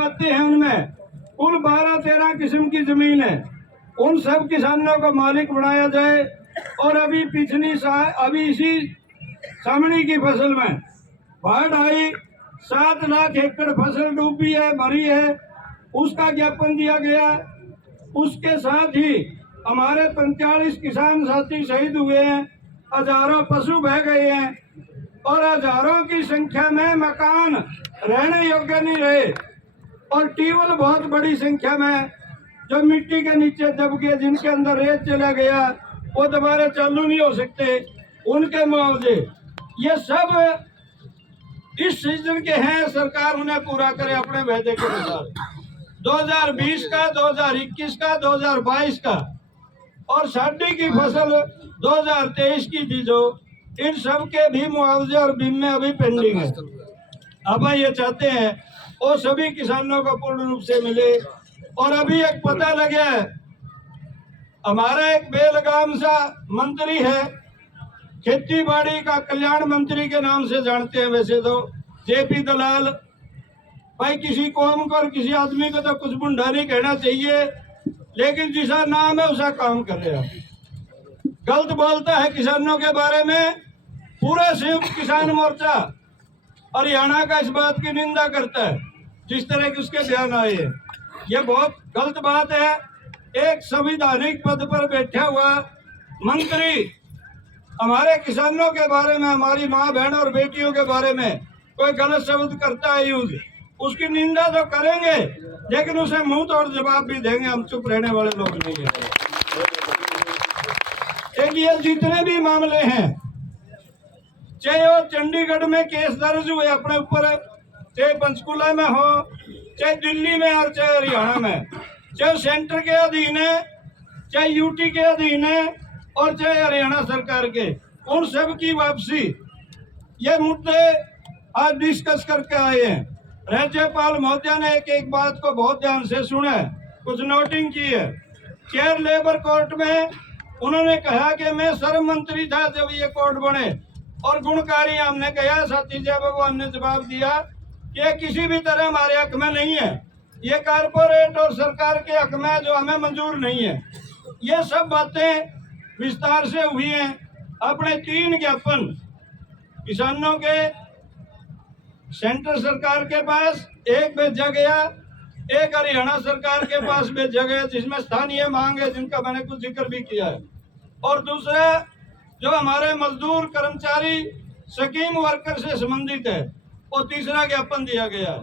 उत्पत्ति है उनमें कुल 12-13 किस्म की जमीन है। उन सब किसानों को मालिक बनाया जाए। और अभी अभी इसी सामने की फसल में बाढ़ आई, 7 लाख एकड़ फसल डूबी है, मरी है, उसका ज्ञापन दिया गया। उसके साथ ही हमारे 45 किसान साथी शहीद हुए हैं, हजारों पशु बह गए हैं और हजारों की संख्या में मकान रहने योग्य नहीं रहे और ट्यूबवेल बहुत बड़ी संख्या में जो मिट्टी के नीचे दब गए, जिनके अंदर रेत चला गया, वो दोबारा चालू नहीं हो सकते, उनके मुआवजे ये सब इस सीजन के हैं। सरकार उन्हें पूरा करे अपने वायदे के अनुसार। 2020 का, 2021 का, 2022 का और सर्दी की फसल 2023 की थी, जो इन सब के भी मुआवजे और बीमे अभी पेंडिंग है। अब ये चाहते हैं वो सभी किसानों को पूर्ण रूप से मिले। और अभी एक पता लगा है, हमारा एक बेलगाम सा मंत्री है, खेती बाड़ी का कल्याण मंत्री के नाम से जानते हैं वैसे तो, जेपी दलाल। भाई किसी कौम को और किसी आदमी को तो कुछ बुंडा नहीं कहना चाहिए, लेकिन जिसा नाम है उसा काम कर रहा है। गलत बोलता है किसानों के बारे में। पूरा संयुक्त किसान मोर्चा हरियाणा का इस बात की निंदा करता है, जिस तरह के उसके बयान आए हैं। ये बहुत गलत बात है। एक संवैधानिक पद पर बैठा हुआ मंत्री हमारे किसानों के बारे में, हमारी माँ बहन और बेटियों के बारे में कोई गलत शब्द करता है यूज, उसकी निंदा तो करेंगे लेकिन उसे मुंह तोड़ जवाब भी देंगे। हम चुप रहने वाले लोग नहीं हैं। एक ये जितने भी मामले हैं, चाहे वो चंडीगढ़ में केस दर्ज हुए अपने ऊपर, चाहे पंचकुला में हो, चाहे दिल्ली में और चाहे हरियाणा में, चाहे सेंटर के अधीन है, चाहे यूटी के अधीन है और चाहे हरियाणा सरकार के, उन सब की वापसी, ये मुद्दे आज डिस्कस करके आए हैं। राज्यपाल महोदय ने एक बात को बहुत ध्यान से सुना है, कुछ नोटिंग की है। चेयर लेबर कोर्ट में उन्होंने कहा कि मैं श्रम मंत्री था जब ये कोर्ट बने और गुणकारी हमने कहा, सतीजा भगवान ने जवाब दिया कि ये किसी भी तरह हमारे हक में नहीं है, ये कारपोरेट और सरकार के हक में, जो हमें मंजूर नहीं है। ये सब बातें विस्तार से हुई हैं। अपने 3 ज्ञापन किसानों के सेंटर सरकार के पास एक भेजा गया, एक हरियाणा सरकार के पास भेजा गया जिसमें स्थानीय मांग है, जिनका मैंने कुछ जिक्र भी किया है, और दूसरा जो हमारे मजदूर कर्मचारी स्कीम वर्कर से संबंधित है, वो तीसरा ज्ञापन दिया गया है।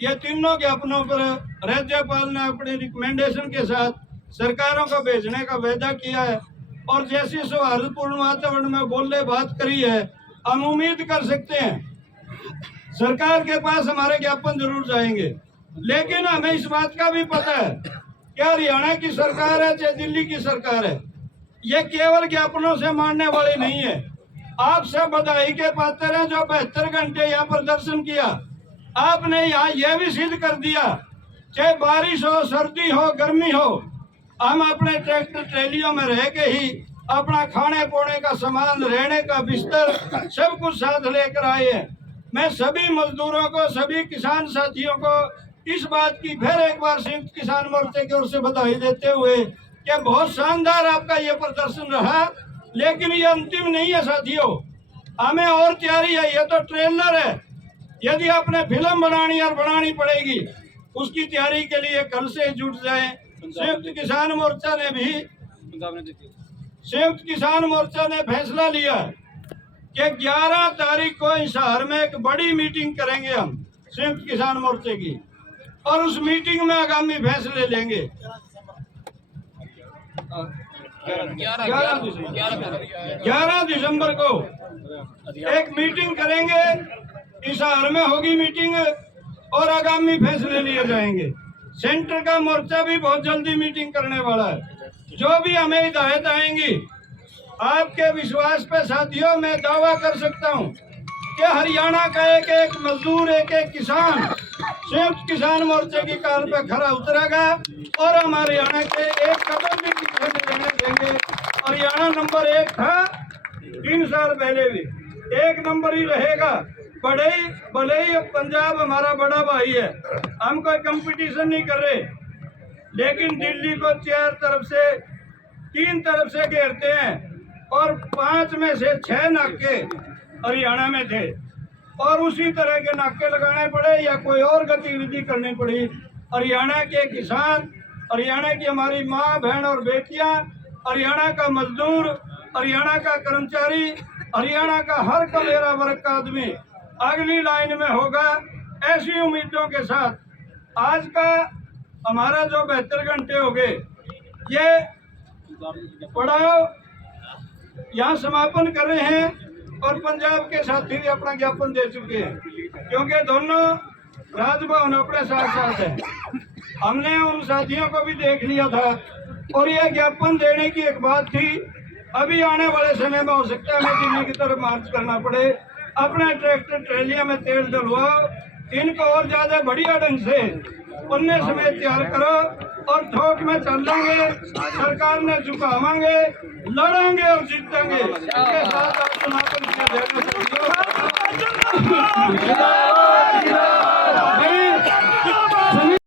ये तीनों ज्ञापनों पर राज्यपाल ने अपने रिकमेंडेशन के साथ सरकारों को भेजने का वायदा किया है और जैसी सौहार्दपूर्ण वातावरण में बोले बात करी है, हम उम्मीद कर सकते हैं सरकार के पास हमारे ज्ञापन जरूर जाएंगे। लेकिन हमें इस बात का भी पता है कि हरियाणा की सरकार है चाहे दिल्ली की सरकार है, ये केवल ज्ञापनों से मानने वाली नहीं है। आप सब बधाई के पात्र हैं जो 72 घंटे यहाँ प्रदर्शन किया। आपने यहाँ यह भी सिद्ध कर दिया, चाहे बारिश हो, सर्दी हो, गर्मी हो, हम अपने ट्रैक्टर ट्रैलियों में रह के ही अपना खाने पीने का सामान, रहने का बिस्तर, सब कुछ साथ लेकर आए हैं। मैं सभी मजदूरों को, सभी किसान साथियों को इस बात की फिर एक बार संयुक्त किसान मोर्चे की ओर से बधाई देते हुए कि बहुत शानदार आपका ये प्रदर्शन रहा, लेकिन ये अंतिम नहीं है साथियों, हमें और तैयारी है। ये तो ट्रेलर है, यदि आपने फिल्म बनानी और बनानी पड़ेगी, उसकी तैयारी के लिए कल से जुट जाए। संयुक्त किसान मोर्चा ने फैसला लिया कि 11 तारीख को हिसार में एक बड़ी मीटिंग करेंगे हम संयुक्त किसान मोर्चे की, और उस मीटिंग में आगामी फैसले लेंगे। 11 दिसंबर को एक मीटिंग करेंगे, हिसार में होगी मीटिंग और आगामी फैसले लिए जाएंगे। सेंटर का मोर्चा भी बहुत जल्दी मीटिंग करने वाला है। जो भी हमें हिदायत आएंगी, आपके विश्वास पे साथियों मैं दावा कर सकता हूं कि हरियाणा का एक एक मजदूर, एक एक किसान संयुक्त किसान मोर्चे की कार पे खड़ा उतरेगा और हम हरियाणा के एक कदम भी पीछे नहीं रहने देंगे। हरियाणा नंबर 1 था 3 साल पहले भी, 1 नंबर ही रहेगा भले ही पंजाब हमारा बड़ा भाई है, हम कोई कंपटीशन नहीं कर रहे, लेकिन दिल्ली को तीन तरफ से घेरते हैं और 5 में से 6 नाके हरियाणा में थे और उसी तरह के नाके लगाने पड़े या कोई और गतिविधि करनी पड़ी। हरियाणा के किसान, हरियाणा की हमारी माँ बहन और बेटियां, हरियाणा का मजदूर, हरियाणा का कर्मचारी, हरियाणा का हर कमेरा वर्ग का आदमी अगली लाइन में होगा। ऐसी उम्मीदों के साथ आज का हमारा जो 72 घंटे हो गए, ये पड़ाव यहाँ समापन कर रहे हैं और पंजाब के साथी भी अपना ज्ञापन दे चुके हैं, क्योंकि दोनों राजभवन अपने साथ साथ है। हमने उन साथियों को भी देख लिया था और ये ज्ञापन देने की एक बात थी। अभी आने वाले समय में हो सकता है हमें दिल्ली की तरफ मार्च करना पड़े, अपना ट्रैक्टर ट्रेलिया में तेल डलवाओ, इनको और ज्यादा बढ़िया ढंग से उन्ने समय तैयार करो और थोक में चलेंगे, सरकार ने झुकावांगे, लड़ेंगे और जीतेंगे। इसके साथ आप समापन किया जाएगा।